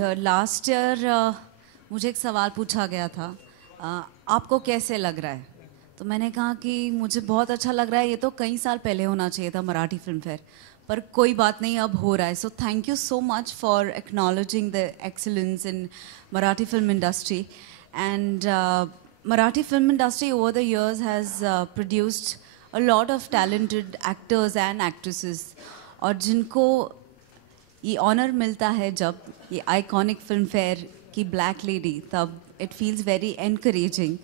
here. Last year मुझे एक सवाल पूछा गया था, आपको कैसे लग रहा है? तो मैंने कहा कि मुझे बहुत अच्छा लग रहा है. ये तो कई साल पहले होना चाहिए था मराठी फिल्म फेयर, पर कोई बात नहीं, अब हो रहा है. So thank you so much for acknowledging the excellence in Marathi film industry. And Marathi film industry over the years has produced a lot of talented actors and actresses. और जिनको ये ऑनर मिलता है जब ये आइकॉनिक फिल्म फेयर की black lady, तब it feels very encouraging.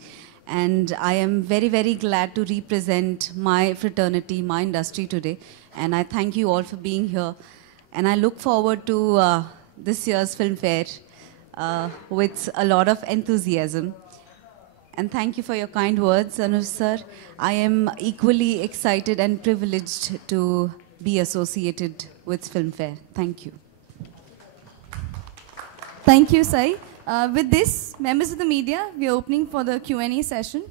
And I am very, very glad to represent my fraternity, my industry today. And I thank you all for being here. And I look forward to this year's film fair with a lot of enthusiasm. And thank you for your kind words, Anuj sir. I am equally excited and privileged to be associated with Filmfare. Thank you. Thank you, Sai. With this, members of the media, we are opening for the Q&A session.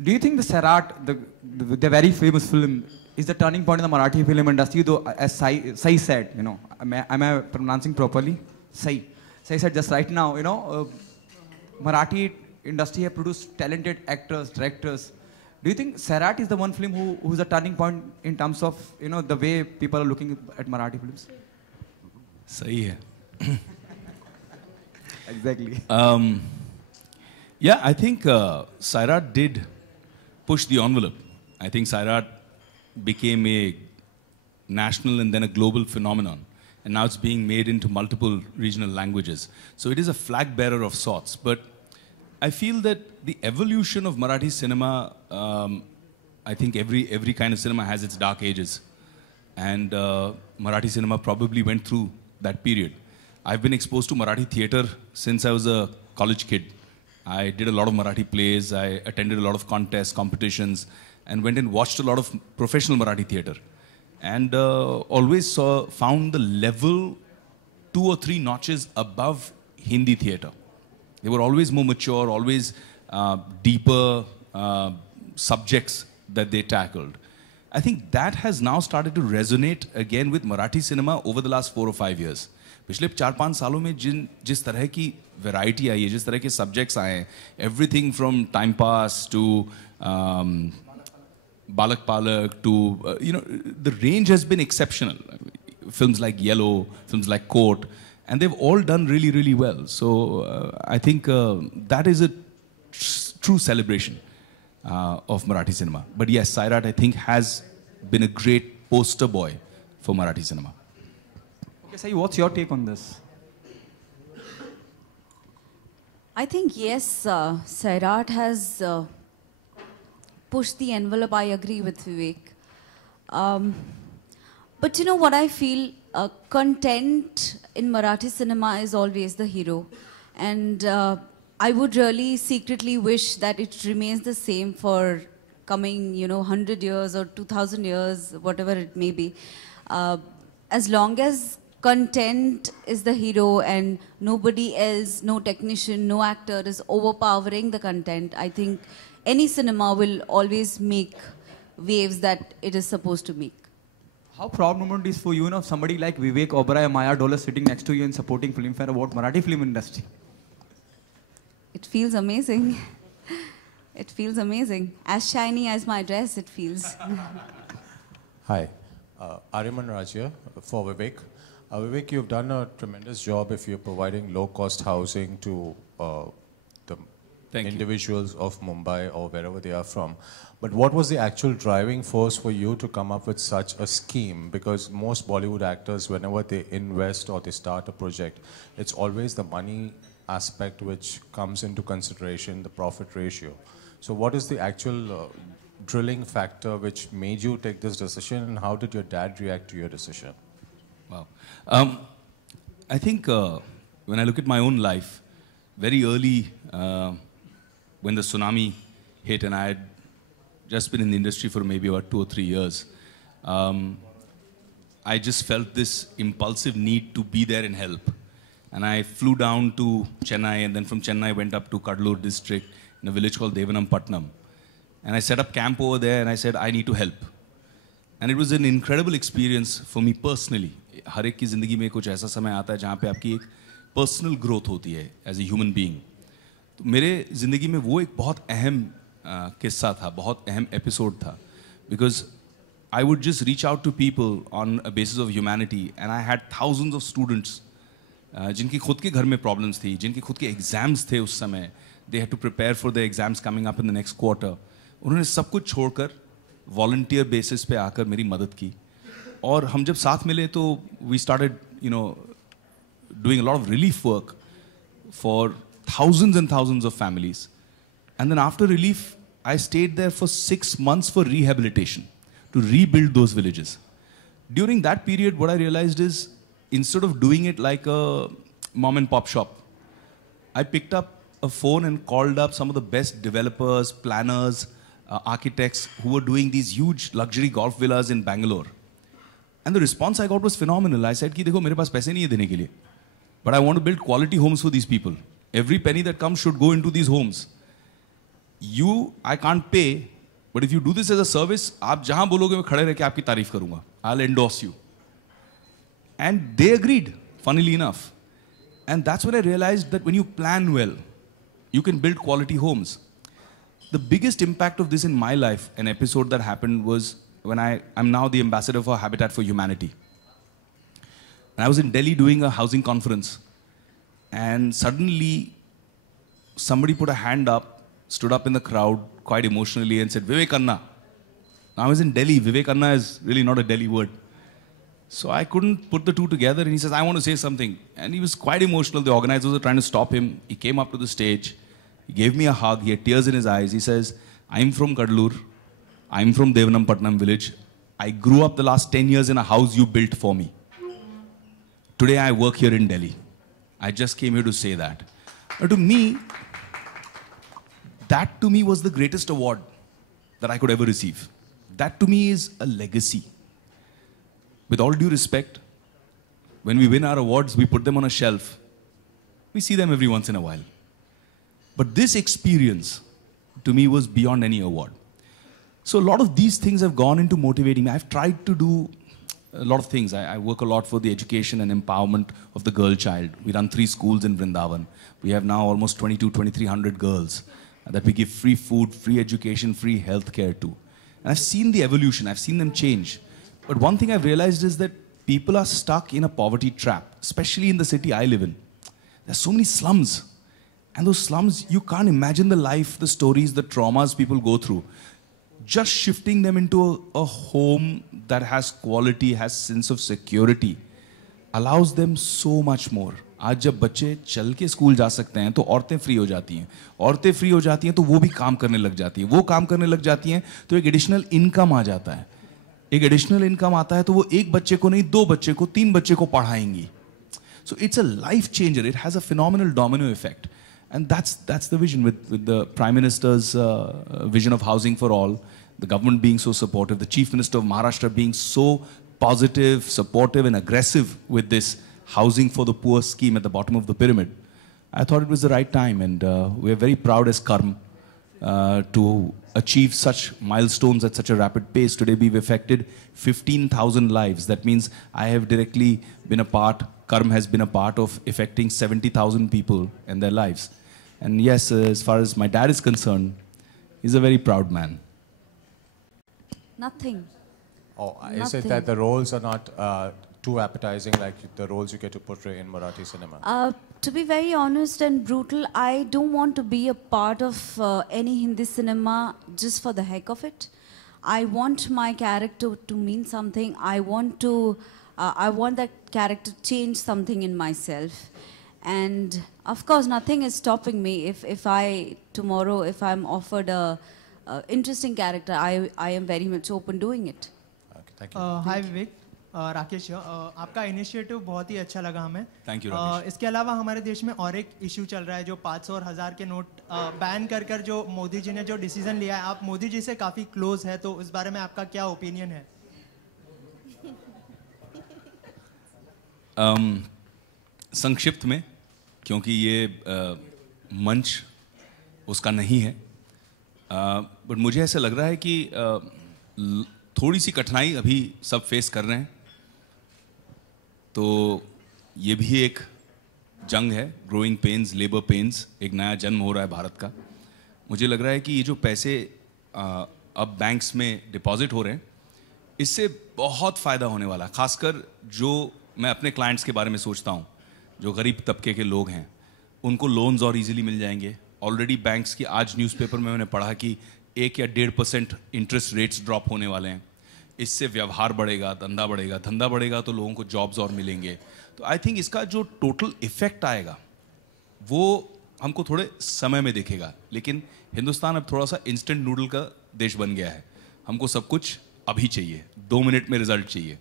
Do you think the Sarat, the very famous film, is the turning point in the Marathi film industry? Though, as Sai said, you know, am I pronouncing properly? Sai said just right now, you know, Marathi industry have produced talented actors, directors. Do you think Sarat is the one film who's a turning point in terms of, you know, the way people are looking at Marathi films? सही है. Exactly. Yeah, I think Sairat did push the envelope. I think Sairat became a national and then a global phenomenon. And now it's being made into multiple regional languages. So it is a flag bearer of sorts. But I feel that the evolution of Marathi cinema, I think every kind of cinema has its dark ages. And Marathi cinema probably went through that period. I've been exposed to Marathi theatre since I was a college kid. I did a lot of Marathi plays, I attended a lot of contests, competitions, and went and watched a lot of professional Marathi theatre. And always found the level 2 or 3 notches above Hindi theatre. They were always more mature, always deeper subjects that they tackled. I think that has now started to resonate again with Marathi cinema over the last 4 or 5 years. पिछले 4-5 सालों में जिस तरह की variety आई है, जिस तरह के सब्जेक्ट्स आए हैं, everything from time pass to Balak Palak to, you know, the range has been exceptional. Films like Yellow, films like Court, and they've all done really, really well. So I think that is a true celebration of Marathi cinema. But yes, Sairat, I think, has been a great poster boy for Marathi cinema. Okay, Sai, what's your take on this? I think, yes, Sairat has pushed the envelope. I agree with Vivek. But you know what I feel? Content in Marathi cinema is always the hero. And I would really secretly wish that it remains the same for coming, you know, 100 years or 2000 years, whatever it may be. As long as content is the hero and nobody else, no technician, no actor is overpowering the content, I think any cinema will always make waves that it is supposed to make. How proud moment is for you, you know, somebody like Vivek Oberoi and Maya Dollar sitting next to you and supporting Filmfare about Marathi film industry? It feels amazing. It feels amazing. As shiny as my dress, it feels. Hi, Ariman Raj here for Vivek. Vivek, you've done a tremendous job if you're providing low-cost housing to the individuals of Mumbai or wherever they are from. But what was the actual driving force for you to come up with such a scheme? Because most Bollywood actors, whenever they invest or they start a project, it's always the money aspect which comes into consideration, the profit ratio. So what is the actual drilling factor which made you take this decision, and how did your dad react to your decision? Wow. I think when I look at my own life, very early when the tsunami hit and I had just been in the industry for maybe about 2 or 3 years, I just felt this impulsive need to be there and help. And I flew down to Chennai, and then from Chennai went up to Kadalur district in a village called Devanampatnam. And I set up camp over there and I said, I need to help. And it was an incredible experience for me personally. हर एक की ज़िंदगी में कुछ ऐसा समय आता है जहाँ पे आपकी एक पर्सनल ग्रोथ होती है एज ए ह्यूमन बीइंग. तो मेरे ज़िंदगी में वो एक बहुत अहम किस्सा था, बहुत अहम एपिसोड था. Because I would just reach out to people on a basis of humanity, and I had thousands of students जिनकी खुद के घर में problems थी, जिनकी खुद के exams थे उस समय. They had to prepare for the exams coming up in the next quarter. उन्होंने सब कुछ छोड़कर volunteer basis पे आकर मेरी मदद की. और हम जब साथ मिले तो we started, doing a lot of relief work for thousands and thousands of families. And then after relief, I stayed there for 6 months for rehabilitation, to rebuild those villages. During that period, what I realized is, instead of doing it like a mom and pop shop, I picked up a phone and called up some of the best developers, planners, architects who were doing these huge luxury golf villas in Bangalore. And the response I got was phenomenal. I said, कि देखो मेरे पास पैसे नहीं है देने के लिए, but I want to build quality homes for these people. Every penny that comes should go into these homes. I can't pay, but if you do this as a service, आप जहाँ बोलोगे मैं खड़े रह के आपकी तारीफ करूँगा. I'll endorse you. And they agreed, funnily enough. And that's when I realized that when you plan well, you can build quality homes. The biggest impact of this in my life, an episode that happened, was when I'm now the ambassador for Habitat for Humanity. And I was in Delhi doing a housing conference. And suddenly, somebody put a hand up, stood up in the crowd quite emotionally and said, Vivek Anna. Now I was in Delhi. Vivek Anna is really not a Delhi word. So I couldn't put the two together, and he says, I want to say something. And he was quite emotional. The organizers were trying to stop him. He came up to the stage. He gave me a hug. He had tears in his eyes. He says, I'm from Kadalur. I'm from Devanampatnam village. I grew up the last 10 years in a house you built for me. Today I work here in Delhi. I just came here to say that. But that to me was the greatest award that I could ever receive. That to me is a legacy. With all due respect, when we win our awards, we put them on a shelf. We see them every once in a while. But this experience, to me, was beyond any award. So a lot of these things have gone into motivating me. I've tried to do a lot of things. I work a lot for the education and empowerment of the girl child. We run 3 schools in Vrindavan. We have now almost 2,300 girls that we give free food, free education, free health care to. And I've seen the evolution. I've seen them change. But one thing I've realized is that people are stuck in a poverty trap, especially in the city I live in. There's so many slums. And those slums, you can't imagine the life, the stories, the traumas people go through. Just shifting them into a home that has quality, has sense of security, allows them so much more. आज जब बच्चे चल के school जा सकते हैं तो औरतें फ्री हो जाती हैं. औरतें फ्री हो जाती हैं तो वो भी काम करने लग जाती हैं. वो काम करने लग जाती हैं तो एक एडिशनल इनकम आ जाता है. एक एडिशनल इनकम आता है तो वो एक बच्चे को नहीं, 2 बच्चे को, 3 बच्चे को पढ़ाएंगी. So it's a life changer. It has a phenomenal domino effect. And that's the vision with the Prime Minister's vision of housing for all, the government being so supportive, the Chief Minister of Maharashtra being so positive, supportive and aggressive with this housing for the poor scheme at the bottom of the pyramid. I thought it was the right time, and we're very proud as Karm to achieve such milestones at such a rapid pace. Today we've affected 15,000 lives. That means I have directly been a part, Karm has been a part of affecting 70,000 people and their lives. And yes, as far as my dad is concerned, he's a very proud man. Nothing. Oh, is it that the roles are not too appetizing like the roles you get to portray in Marathi cinema? To be very honest and brutal, I don't want to be a part of any Hindi cinema just for the heck of it. I want my character to mean something. I want that character to change something in myself. And of course, nothing is stopping me. If I'm offered a interesting character, I am very much open doing it. Okay, thank you. Hi Vivek, Rakesh आपका initiative बहुत ही अच्छा लगा हमें. Thank you, Rakesh. इसके अलावा हमारे देश में और एक इशू चल रहा है जो 500 और 1000 के नोट बैन कर जो मोदी जी ने जो डिसीजन लिया है. आप मोदी जी से काफ़ी क्लोज है, तो इस बारे में आपका क्या ओपिनियन है? संक्षिप्त में, क्योंकि ये मंच उसका नहीं है, बट मुझे ऐसा लग रहा है कि थोड़ी सी कठिनाई अभी सब फेस कर रहे हैं, तो ये भी एक जंग है, ग्रोइंग पेन्स, लेबर पेन्स, एक नया जन्म हो रहा है भारत का। मुझे लग रहा है कि ये जो पैसे अब बैंक्स में डिपॉजिट हो रहे हैं, इससे बहुत फ़ायदा होने वाला है। खासकर जो मैं अपने क्लाइंट्स के बारे में सोचता हूँ, जो गरीब तबके के लोग हैं, उनको लोन्स और इजीली मिल जाएंगे। ऑलरेडी बैंक्स की आज न्यूज़पेपर में मैंने पढ़ा कि 1 या 1.5% इंटरेस्ट रेट्स ड्रॉप होने वाले हैं। इससे व्यवहार बढ़ेगा, धंधा बढ़ेगा, धंधा बढ़ेगा तो लोगों को जॉब्स और मिलेंगे। तो आई थिंक इसका जो टोटल इफेक्ट आएगा वो हमको थोड़े समय में दिखेगा। लेकिन हिंदुस्तान अब थोड़ा सा इंस्टेंट नूडल का देश बन गया है। हमको सब कुछ अभी चाहिए, 2 मिनट में रिजल्ट चाहिए।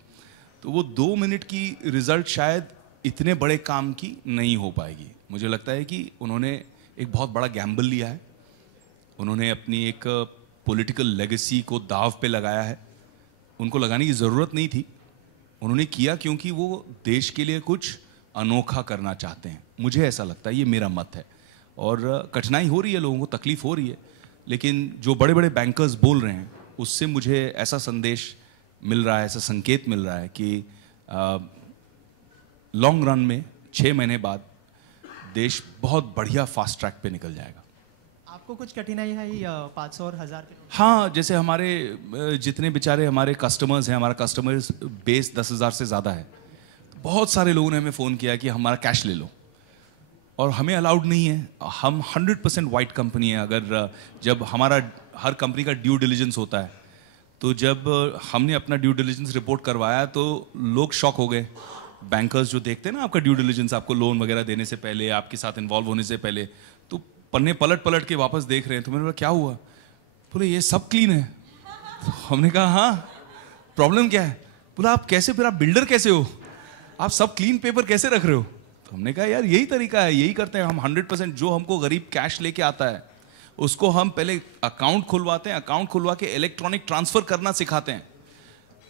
तो वो 2 मिनट की रिजल्ट शायद इतने बड़े काम की नहीं हो पाएगी। मुझे लगता है कि उन्होंने एक बहुत बड़ा गैम्बल लिया है। उन्होंने अपनी एक पॉलिटिकल लेगेसी को दाव पे लगाया है। उनको लगाने की ज़रूरत नहीं थी, उन्होंने किया क्योंकि वो देश के लिए कुछ अनोखा करना चाहते हैं। मुझे ऐसा लगता है, ये मेरा मत है। और कठिनाई हो रही है, लोगों को तकलीफ हो रही है, लेकिन जो बड़े बड़े बैंकर्स बोल रहे हैं उससे मुझे ऐसा संदेश मिल रहा है, ऐसा संकेत मिल रहा है कि लॉन्ग रन में 6 महीने बाद देश बहुत बढ़िया फास्ट ट्रैक पे निकल जाएगा। आपको कुछ कठिनाई है 500 और 1000 के? हाँ, जैसे हमारे जितने बेचारे हमारे कस्टमर्स हैं, हमारा कस्टमर्स बेस 10,000 से ज़्यादा है। बहुत सारे लोगों ने हमें फ़ोन किया कि हमारा कैश ले लो, और हमें अलाउड नहीं है। हम 100% वाइट कंपनी है। अगर जब हमारा हर कंपनी का ड्यू डिलिजेंस होता है, तो जब हमने अपना ड्यू डिलिजेंस रिपोर्ट करवाया तो लोग शॉक हो गए। बैंकर्स जो देखते हैं ना आपका ड्यू डिलिजेंस, आपको लोन वगैरह देने से पहले, आपके साथ इन्वॉल्व होने से पहले, तो पन्ने पलट पलट के वापस देख रहे हैं। तो मैंने बोला क्या हुआ? बोले ये सब क्लीन है। तो हमने कहा हाँ, प्रॉब्लम क्या है? बोला आप कैसे, फिर आप बिल्डर कैसे हो, आप सब क्लीन पेपर कैसे रख रहे हो? तो हमने कहा यार यही तरीका है, यही करते हैं हम। 100% जो हमको गरीब कैश लेके आता है उसको हम पहले अकाउंट खुलवाते हैं, अकाउंट खुलवा के इलेक्ट्रॉनिक ट्रांसफर करना सिखाते हैं।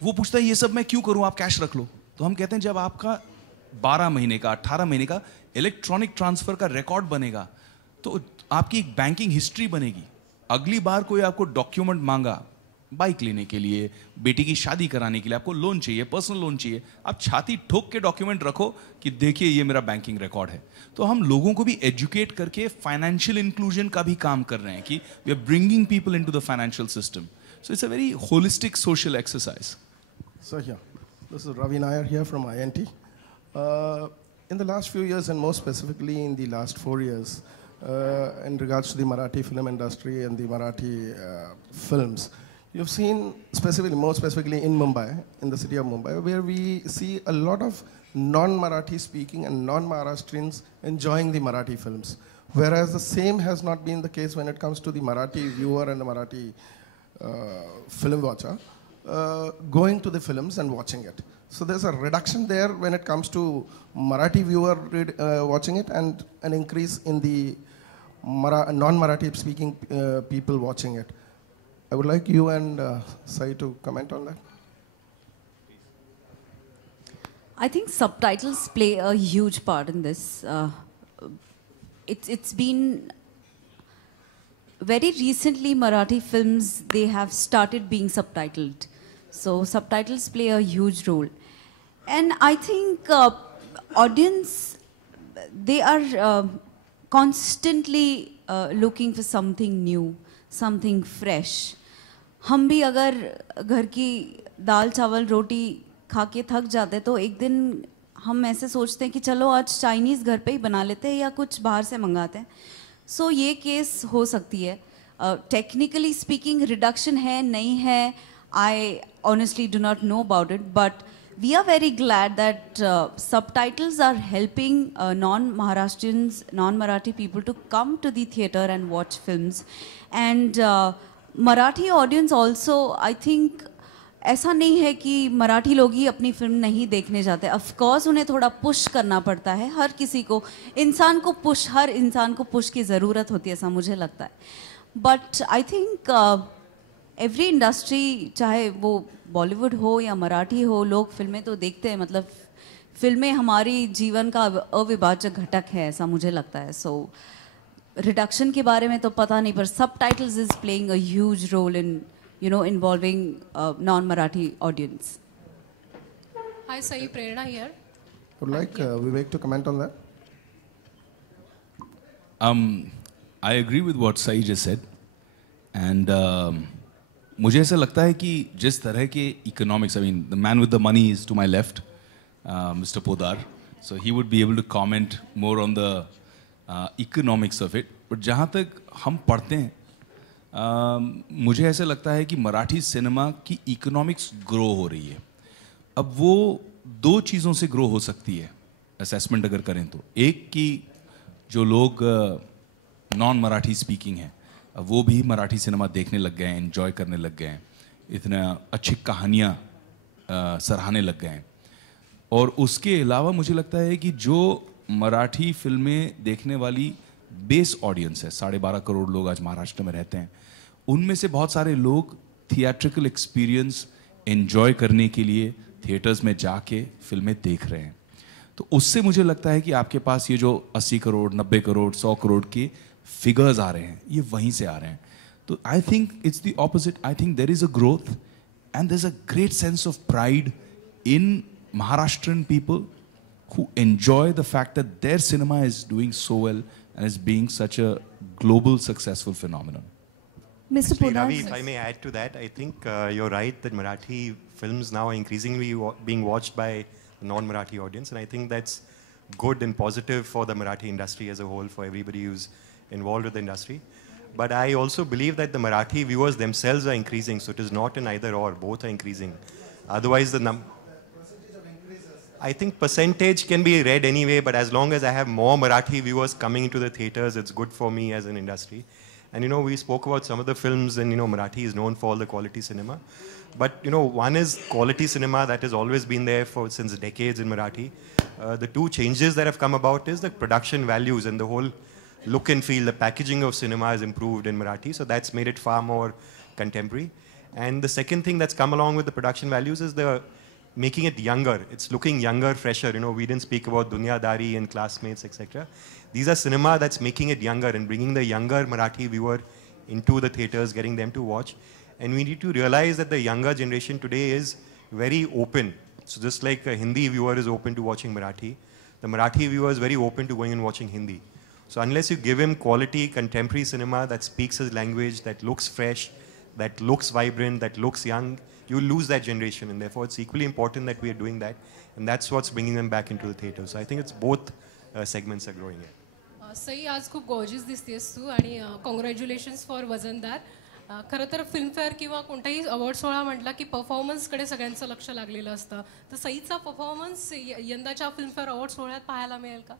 वो पूछता है ये सब मैं क्यों करूं, आप कैश रख लो। तो हम कहते हैं जब आपका 12 महीने का, 18 महीने का इलेक्ट्रॉनिक ट्रांसफर का रिकॉर्ड बनेगा तो आपकी एक बैंकिंग हिस्ट्री बनेगी। अगली बार कोई आपको डॉक्यूमेंट मांगा, बाइक लेने के लिए, बेटी की शादी कराने के लिए, आपको लोन चाहिए, पर्सनल लोन चाहिए, आप छाती ठोक के डॉक्यूमेंट रखो कि देखिए ये मेरा बैंकिंग रिकॉर्ड है। तो हम लोगों को भी एजुकेट करके फाइनेंशियल इंक्लूजन का भी काम कर रहे हैं कि we are bringing people into the financial system. So it's a very holistic social exercise. So yeah, this is Ravi Nair here from INT. In the last few years, and more specifically in the last 4 years, in regards to the Marathi film industry and the Marathi films, you've seen specifically, more specifically in Mumbai, in the city of Mumbai, where we see a lot of non-Marathi speaking and non-Maharashtrians enjoying the Marathi films, whereas the same has not been the case when it comes to the Marathi viewer and the Marathi film watcher going to the films and watching it. So there's a reduction there when it comes to Marathi viewer watching it, and an increase in the non-Marathi speaking people watching it. I would like you and Sai to comment on that. I think subtitles play a huge part in this. It's been very recently Marathi films, they have started being subtitled. So subtitles play a huge role. And I think audience, they are constantly looking for something new, something fresh. हम भी अगर घर की दाल चावल रोटी खा के थक जाते तो एक दिन हम ऐसे सोचते हैं कि चलो आज चाइनीज़ घर पे ही बना लेते हैं या कुछ बाहर से मंगाते हैं। सो ये केस हो सकती है। टेक्निकली स्पीकिंग रिडक्शन है नहीं है, I honestly do not know about it, but we are very glad that subtitles are helping non-Maharashtrians, non-Marathi people to come to the theatre and watch films. And Marathi audience also, I think, ऐसा नहीं है कि मराठी लोग ही अपनी film नहीं देखने जाते। Of course उन्हें थोड़ा पुश करना पड़ता है, हर किसी को, इंसान को पुश, हर इंसान को पुश की ज़रूरत होती है, ऐसा मुझे लगता है। But I think every industry, चाहे वो बॉलीवुड हो या मराठी हो, लोग फिल्में तो देखते हैं। मतलब फिल्में हमारी जीवन का अविभाज्य घटक है, ऐसा मुझे लगता है। सो रिडक्शन के बारे में तो पता नहीं, पर subtitles is playing a huge role in involving non-Marathi audience? Hi, Sai, Prerna here. Would like Vivek to comment on that? I agree with what Sai just said. And मुझे ऐसा लगता है कि जिस तरह के economics, I mean, the man with the money is to my left, Mr. Podar. So he would be able to comment more on the economics of it. But जहाँ तक हम पढ़ते हैं, मुझे ऐसा लगता है कि मराठी सिनेमा की इकोनॉमिक्स ग्रो हो रही है. अब वो दो चीज़ों से ग्रो हो सकती है, असेसमेंट अगर करें तो. एक कि जो लोग नॉन मराठी स्पीकिंग हैं, वो भी मराठी सिनेमा देखने लग गए हैं, एंजॉय करने लग गए हैं, इतना अच्छी कहानियाँ सराहने लग गए हैं. और उसके अलावा मुझे लगता है कि जो मराठी फिल्में देखने वाली बेस ऑडियंस है, 12.5 करोड़ लोग आज महाराष्ट्र में रहते हैं, उनमें से बहुत सारे लोग थिएट्रिकल एक्सपीरियंस एंजॉय करने के लिए थिएटर्स में जाके फिल्में देख रहे हैं. तो उससे मुझे लगता है कि आपके पास ये जो 80 करोड़ 90 करोड़ 100 करोड़ के फिगर्स आ रहे हैं, ये वहीं से आ रहे हैं. तो I think it's the opposite. I think there is a growth and there is a great sense of pride in Maharashtrian people who enjoy the fact that their cinema is doing so well and is being such a global successful phenomenon. Mr. Podar, Ravi, if I may add to that, I think you're right that Marathi films now are increasingly being watched by the non-Marathi audience, and I think that's good and positive for the Marathi industry as a whole, for everybody who's involved with the industry. But I also believe that the Marathi viewers themselves are increasing, so it is not an either or, both are increasing. Otherwise, I think percentage can be read anyway, but as long as I have more Marathi viewers coming into the theaters, it's good for me as an industry. And we spoke about some of the films, and Marathi is known for all the quality cinema. But one is quality cinema that has always been there since decades in Marathi. The two changes that have come about is the production values and the whole look and feel, the packaging of cinema has improved in Marathi, so that's made it far more contemporary. And the second thing that's come along with the production values is the making it younger. It's looking younger, fresher. We didn't speak about Dunyadari and Classmates, etc. These are cinema that's making it younger and bringing the younger Marathi viewer into the theaters, getting them to watch. And we need to realize that the younger generation today is very open. So just like a Hindi viewer is open to watching Marathi, the Marathi viewer is very open to going and watching Hindi. So unless you give him quality contemporary cinema that speaks his language, that looks fresh, that looks vibrant, that looks young, you lose that generation, and therefore it's equally important that we are doing that, and that's what's bringing them back into the theater. So I think it's both segments are growing here. सई आज खूप gorgeous दिसतेस तू आणि congratulations for वजनदार. खरं तर Filmfare किंवा कोणताही award सोहळा म्हटला की परफॉर्मन्सकडे सगळ्यांचं लक्ष लागलेलं असतं. तर सईचा परफॉर्मन्स यंदाच्या फिल्मफेअर अवॉर्ड सोहळ्यात पाहायला मिळेल का?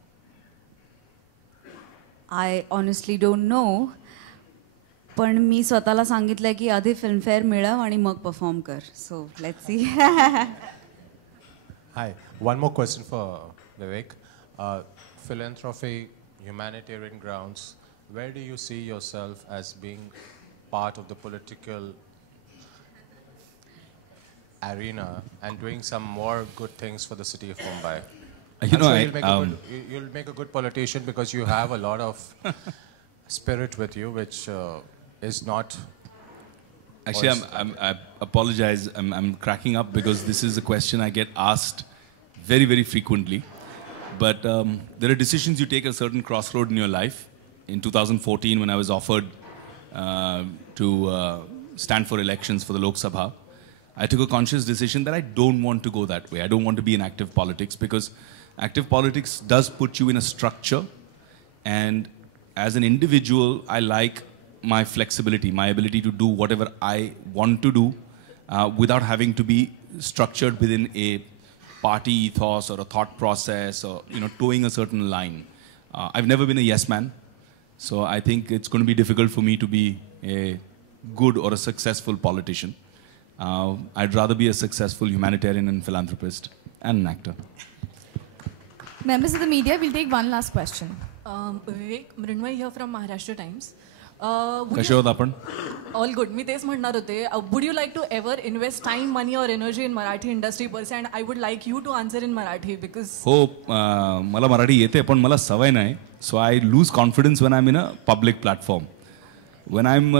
I honestly don't know. पण मी स्वतःला सांगितलंय की आधी फिल्मफेअर मिळव आणि मग परफॉर्म कर. So let's see. Hi, one more question for Vivek. Philanthropy, humanitarian grounds, where do you see yourself as being part of the political arena and doing some more good things for the city of Mumbai? You'll make a good politician because you have a lot of spirit with you, which is not. Actually, I apologize. I'm cracking up because this is a question I get asked very, very frequently. But there are decisions you take at a certain crossroad in your life. In 2014, when I was offered to stand for elections for the Lok Sabha, I took a conscious decision that I don't want to go that way. I don't want to be in active politics because active politics does put you in a structure. And as an individual, I like my flexibility, my ability to do whatever I want to do without having to be structured within a party ethos or a thought process or towing a certain line. I've never been a yes man, so I think it's going to be difficult for me to be a good or a successful politician. I'd rather be a successful humanitarian and philanthropist and an actor. Members of the media, we'll take one last question. Vivek, Mrinmay here from Maharashtra Times. कसे होत आपण? All good. मी तेच म्हणणार होते. Would you like to ever invest time, money or energy in Marathi industry per se? And I would like you to answer in Marathi because. हो, मला मराठी येते पण मला सवय नाही. So I lose confidence when I'm in a public platform. when I'm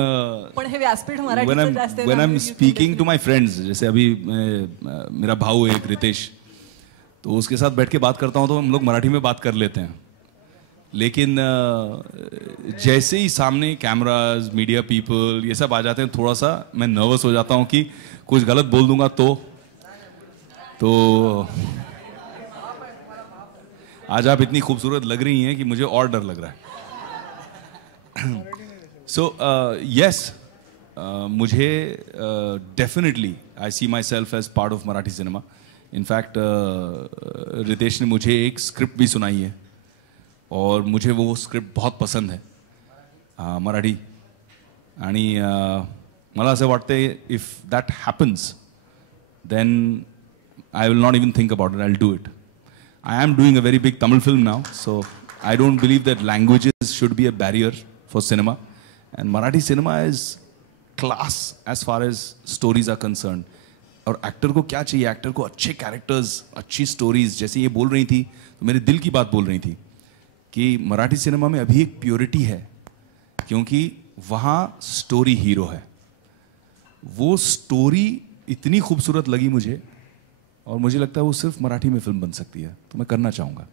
पण हे व्यासपीठ मराठीचं जास्त आहे when I'm त्यामुळे you can speaking to my friends, जैसे अभी मेरा भाऊ है एक रितेश, तो उसके साथ बैठ के बात करता हूँ तो हम लोग मराठी में बात कर लेते हैं, लेकिन जैसे ही सामने कैमराज, मीडिया पीपल ये सब आ जाते हैं, थोड़ा सा मैं नर्वस हो जाता हूँ कि कुछ गलत बोल दूंगा तो आज आप इतनी खूबसूरत लग रही हैं कि मुझे और डर लग रहा है. So yes, मुझे definitely I see myself as part of Marathi cinema. In fact, Ritesh ने मुझे एक स्क्रिप्ट भी सुनाई है और मुझे वो स्क्रिप्ट बहुत पसंद है मराठी. आणि मला असं वाटतं if that happens, then I will not even think about it. I'll do it. I am doing a very big Tamil film now, so I don't believe that languages should be a barrier for cinema. And Marathi cinema is class as far as stories are concerned. और actor को क्या चाहिए? Actor को अच्छे characters, अच्छी stories. जैसे ये बोल रही थी तो मेरे दिल की बात बोल रही थी कि मराठी सिनेमा में अभी एक प्योरिटी है, क्योंकि वहाँ स्टोरी हीरो है. वो स्टोरी इतनी खूबसूरत लगी मुझे, और मुझे लगता है वो सिर्फ मराठी में फिल्म बन सकती है, तो मैं करना चाहूँगा.